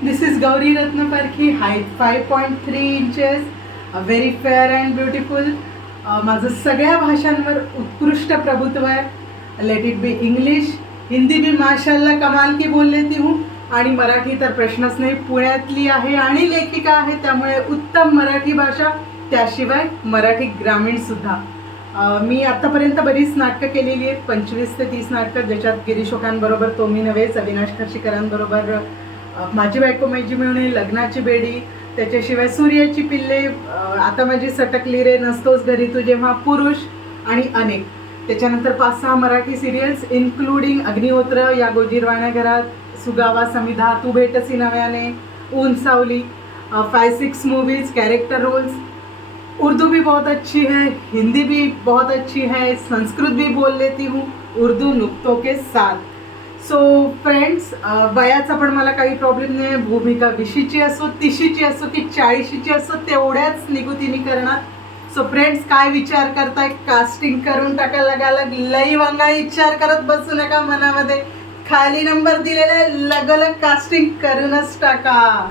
This is Gauri Ratnaparkhi, height 5.3 inches, very fair and beautiful. माझं सगळ्या भाषांवर उत्कृष्ट प्रभुत्व आहे. Let it be English, Hindi भी माशाल्लाह कमाल की बोल लेती हूँ आणि मराठी तर प्रश्नच नाही. पुण्यातली आहे आणि लेखिका आहे, त्यामुळे उत्तम मराठी भाषा, त्याशिवाय मराठी ग्रामीणसुद्धा. मी आत्तापर्यंत बरीच नाटकं केलेली आहेत, 25 ते 30 नाटकं, ज्याच्यात गिरीशोकांबरोबर तो मी नव्हेच, अविनाश खर्शीकरांबरोबर माझी बायको मैजी मिळून, लग्नाची बेडी, त्याच्याशिवाय सूर्याची पिल्ले, आता माझी सटकली रे, नसतोच घरी तू जेव्हा, पुरुष आणि अनेक. त्याच्यानंतर 5-6 मराठी सिरियल्स इन्क्लुडिंग अग्निहोत्र, या गोजीरवाण्या घरात, सुगावा समिधा, तू भेटसी नव्याने, ऊन सावली, 5-6 मूवीज, कैरेक्टर रोल्स. उर्दू भी बहुत अच्छी है, हिंदी भी बहुत अच्छी है, संस्कृत भी बोल लेती हूँ, उर्दू नुक्तों के साथ. सो फ्रेंड्स, वयाचा पण मला काही प्रॉब्लेम नाही. भूमिका 20ची असो, 30ची असो की 40ची असो, तेवढ्याच निगुतीने करणार. सो फ्रेंड्स, काय विचार करताय? कास्टिंग करून टाका लगालग. लई वंगाळी विचार करत बसू नका मनामध्ये. खाली नंबर दिलेला आहे, लगोलग कास्टिंग करूनच टाका.